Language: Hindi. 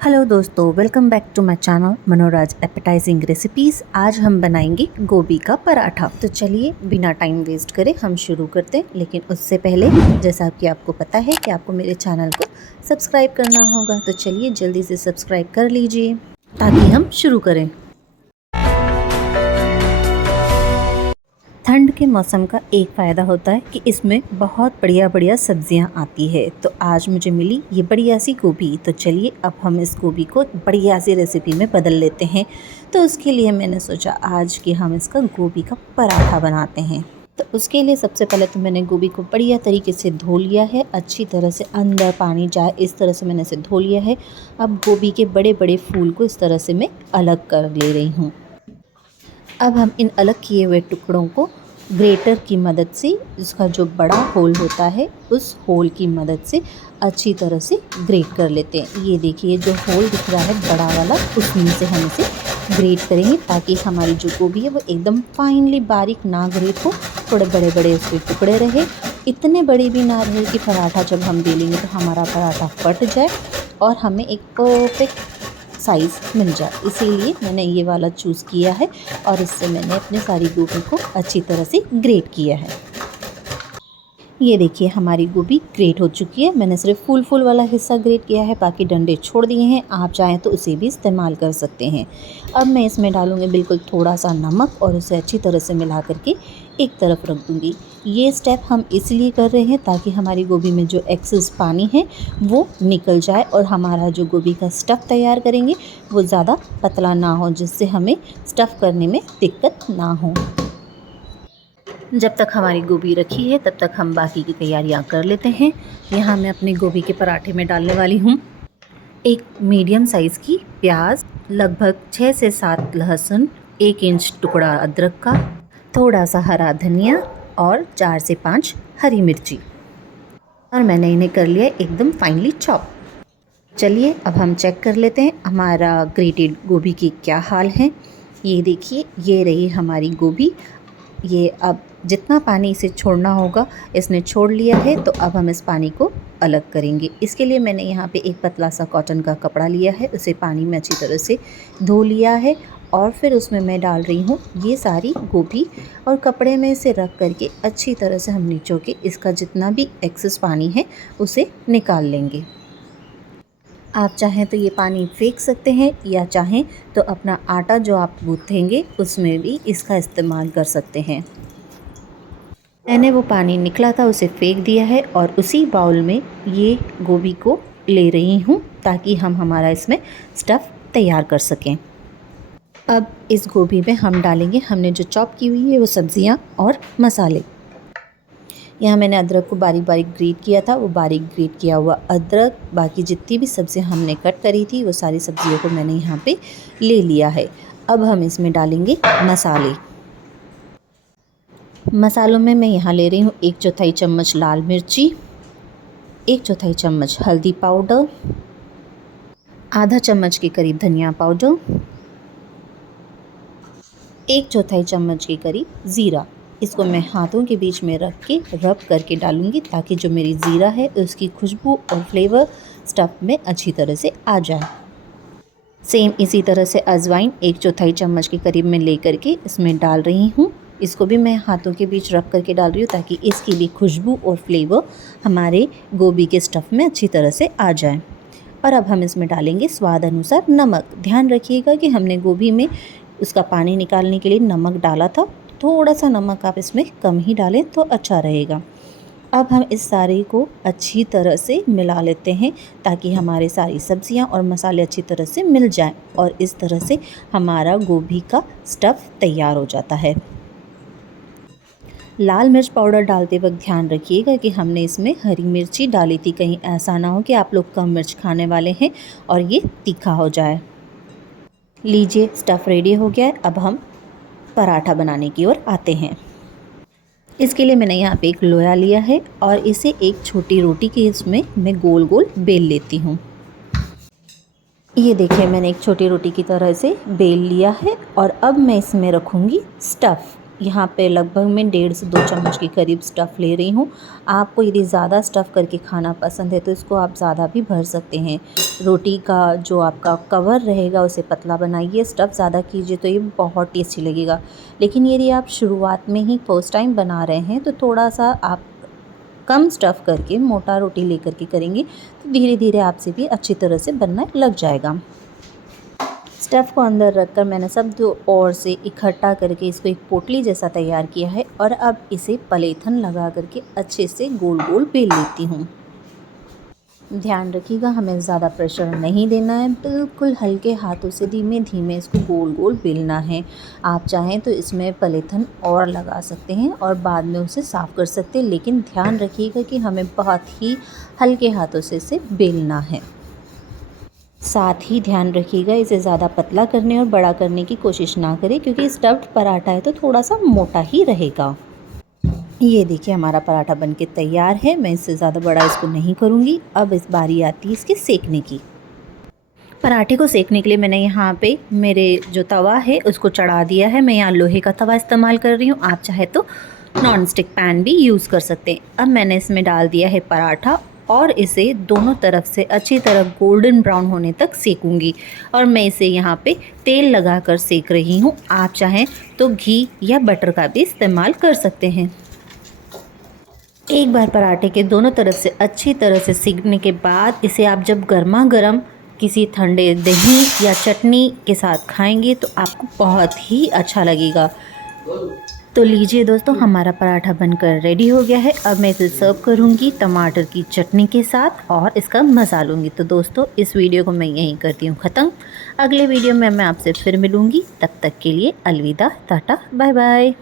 हेलो दोस्तों, welcome back to my channel Manoraj appetizing recipes. आज हम बनाएंगे गोभी का पराठा। तो चलिए बिना टाइम वेस्ट करे हम शुरू करते हैं। लेकिन उससे पहले जैसा कि आपको पता है कि आपको मेरे चैनल को सब्सक्राइब करना होगा, तो चलिए जल्दी से सब्सक्राइब कर लीजिए ताकि हम शुरू करें। ठंड के मौसम का एक फ़ायदा होता है कि इसमें बहुत बढ़िया सब्जियां आती है। तो आज मुझे मिली ये बढ़िया सी गोभी। तो चलिए अब हम इस गोभी को बढ़िया सी रेसिपी में बदल लेते हैं। तो उसके लिए मैंने सोचा आज कि हम इसका गोभी का पराठा बनाते हैं। तो उसके लिए सबसे पहले तो मैंने गोभी को बढ़िया तरीके से धो लिया है, अच्छी तरह से अंदर पानी जाए इस तरह से मैंने इसे धो लिया है। अब गोभी के बड़े बड़े फूल को इस तरह से मैं अलग कर ले रही हूँ। अब हम इन अलग किए हुए टुकड़ों को ग्रेटर की मदद से, इसका जो बड़ा होल होता है उस होल की मदद से अच्छी तरह से ग्रेट कर लेते हैं। ये देखिए जो होल दिख रहा है बड़ा वाला, उसमें से हम इसे ग्रेट करेंगे ताकि हमारी जो गोभी है वो एकदम फाइनली बारीक ना ग्रेट हो, थोड़े बड़े बड़े उसके टुकड़े रहे। इतने बड़े भी ना रहे कि पराठा जब हम बेलेंगे तो हमारा पराठा फट जाए और हमें एक परफेक्ट साइज़ मिल जाए। इसीलिए मैंने ये वाला चूज़ किया है और इससे मैंने अपने सारी गोभी को अच्छी तरह से ग्रेट किया है। ये देखिए हमारी गोभी ग्रेट हो चुकी है। मैंने सिर्फ फूल वाला हिस्सा ग्रेट किया है, बाकी डंडे छोड़ दिए हैं। आप चाहें तो उसे भी इस्तेमाल कर सकते हैं। अब मैं इसमें डालूँगी बिल्कुल थोड़ा सा नमक और उसे अच्छी तरह से मिला करके एक तरफ रख दूँगी। ये स्टेप हम इसलिए कर रहे हैं ताकि हमारी गोभी में जो एक्सेस पानी है वो निकल जाए और हमारा जो गोभी का स्टफ़ तैयार करेंगे वो ज़्यादा पतला ना हो, जिससे हमें स्टफ़ करने में दिक्कत ना हो। जब तक हमारी गोभी रखी है तब तक हम बाकी की तैयारियां कर लेते हैं। यहाँ मैं अपनी गोभी के पराठे में डालने वाली हूँ एक मीडियम साइज़ की प्याज, लगभग 6 से 7 लहसुन, 1 इंच टुकड़ा अदरक का, थोड़ा सा हरा धनिया और 4 से 5 हरी मिर्ची, और मैंने इन्हें कर लिया एकदम फाइनली चॉप। चलिए अब हम चेक कर लेते हैं हमारा ग्रेटेड गोभी की क्या हाल है। ये देखिए ये रही हमारी गोभी। ये अब जितना पानी इसे छोड़ना होगा इसने छोड़ लिया है, तो अब हम इस पानी को अलग करेंगे। इसके लिए मैंने यहाँ पे एक पतला सा कॉटन का कपड़ा लिया है, उसे पानी में अच्छी तरह से धो लिया है और फिर उसमें मैं डाल रही हूँ ये सारी गोभी और कपड़े में इसे रख करके अच्छी तरह से हम निचो के इसका जितना भी एक्सेस पानी है उसे निकाल लेंगे। आप चाहें तो ये पानी फेंक सकते हैं या चाहें तो अपना आटा जो आप गूँथेंगे उसमें भी इसका इस्तेमाल कर सकते हैं। मैंने वो पानी निकला था उसे फेंक दिया है और उसी बाउल में ये गोभी को ले रही हूँ ताकि हम हमारा इसमें स्टफ़ तैयार कर सकें। अब इस गोभी में हम डालेंगे हमने जो चॉप की हुई है वो सब्ज़ियाँ और मसाले। यहाँ मैंने अदरक को बारीक बारीक ग्रेट किया था, वो बारीक ग्रेट किया हुआ अदरक, बाकी जितनी भी सब्ज़ियाँ हमने कट करी थी वो सारी सब्ज़ियों को मैंने यहाँ पे ले लिया है। अब हम इसमें डालेंगे मसाले। मसालों में मैं यहाँ ले रही हूँ 1/4 चम्मच लाल मिर्ची, 1/4 चम्मच हल्दी पाउडर, आधा चम्मच के करीब धनिया पाउडर, 1/4 चम्मच के करीब ज़ीरा। इसको मैं हाथों के बीच में रख के रब करके डालूँगी ताकि जो मेरी ज़ीरा है उसकी खुशबू और फ्लेवर स्टफ़ में अच्छी तरह से आ जाए। सेम इसी तरह से अजवाइन 1/4 चम्मच के करीब मैं ले करके इसमें डाल रही हूँ। इसको भी मैं हाथों के बीच रब करके डाल रही हूँ ताकि इसकी भी खुशबू और फ्लेवर हमारे गोभी के स्टफ़ में अच्छी तरह से आ जाए। और अब हम इसमें डालेंगे स्वाद अनुसार नमक। ध्यान रखिएगा कि हमने गोभी में उसका पानी निकालने के लिए नमक डाला था, थोड़ा सा नमक आप इसमें कम ही डालें तो अच्छा रहेगा। अब हम इस सारे को अच्छी तरह से मिला लेते हैं ताकि हमारे सारी सब्जियां और मसाले अच्छी तरह से मिल जाएं और इस तरह से हमारा गोभी का स्टफ़ तैयार हो जाता है। लाल मिर्च पाउडर डालते वक्त ध्यान रखिएगा कि हमने इसमें हरी मिर्ची डाली थी, कहीं ऐसा ना हो कि आप लोग कम मिर्च खाने वाले हैं और ये तीखा हो जाए। लीजिए स्टफ़ रेडी हो गया है। अब हम पराठा बनाने की ओर आते हैं। इसके लिए मैंने यहाँ पे एक लोया लिया है और इसे एक छोटी रोटी के इसमें मैं गोल गोल बेल लेती हूँ। ये देखिए मैंने एक छोटी रोटी की तरह से बेल लिया है और अब मैं इसमें रखूँगी स्टफ़। यहाँ पे लगभग मैं 1.5 से 2 चम्मच के करीब स्टफ़ ले रही हूँ। आपको यदि ज़्यादा स्टफ़ करके खाना पसंद है तो इसको आप ज़्यादा भी भर सकते हैं। रोटी का जो आपका कवर रहेगा उसे पतला बनाइए, स्टफ़ ज़्यादा कीजिए तो ये बहुत टेस्टी लगेगा। लेकिन यदि आप शुरुआत में ही फर्स्ट टाइम बना रहे हैं तो थोड़ा सा आप कम स्टफ़ करके मोटा रोटी लेकर के करेंगे तो धीरे धीरे आपसे भी अच्छी तरह से बनना लग जाएगा। स्टफ़ को अंदर रखकर मैंने सब दो ओर से इकट्ठा करके इसको एक पोटली जैसा तैयार किया है और अब इसे पलेथन लगा करके अच्छे से गोल गोल बेल लेती हूँ। ध्यान रखिएगा हमें ज़्यादा प्रेशर नहीं देना है, बिल्कुल हल्के हाथों से धीमे धीमे इसको गोल गोल बेलना है। आप चाहें तो इसमें पलेथन और लगा सकते हैं और बाद में उसे साफ़ कर सकते हैं, लेकिन ध्यान रखिएगा कि हमें बहुत ही हल्के हाथों से इसे बेलना है। साथ ही ध्यान रखिएगा इसे ज़्यादा पतला करने और बड़ा करने की कोशिश ना करें, क्योंकि स्टफ़्ड पराठा है तो थोड़ा सा मोटा ही रहेगा। ये देखिए हमारा पराठा बनके तैयार है। मैं इससे ज़्यादा बड़ा इसको नहीं करूँगी। अब इस बारी आती है इसके सेकने की। पराठे को सेकने के लिए मैंने यहाँ पे मेरे जो तवा है उसको चढ़ा दिया है। मैं यहाँ लोहे का तवा इस्तेमाल कर रही हूँ, आप चाहे तो नॉन स्टिक पैन भी यूज़ कर सकते हैं। अब मैंने इसमें डाल दिया है पराठा और इसे दोनों तरफ से अच्छी तरह गोल्डन ब्राउन होने तक सेकूंगी। और मैं इसे यहाँ पे तेल लगाकर सेक रही हूँ। आप चाहें तो घी या बटर का भी इस्तेमाल कर सकते हैं। एक बार पराठे के दोनों तरफ से अच्छी तरह से सेकने के बाद इसे आप जब गर्मा गर्म किसी ठंडे दही या चटनी के साथ खाएंगे तो आपको बहुत ही अच्छा लगेगा। तो लीजिए दोस्तों, हमारा पराठा बनकर रेडी हो गया है। अब मैं इसे सर्व करूंगी टमाटर की चटनी के साथ और इसका मज़ा लूँगी। तो दोस्तों, इस वीडियो को मैं यहीं करती हूँ ख़त्म। अगले वीडियो में मैं आपसे फिर मिलूँगी, तब तक के लिए अलविदा, टाटा, बाय बाय।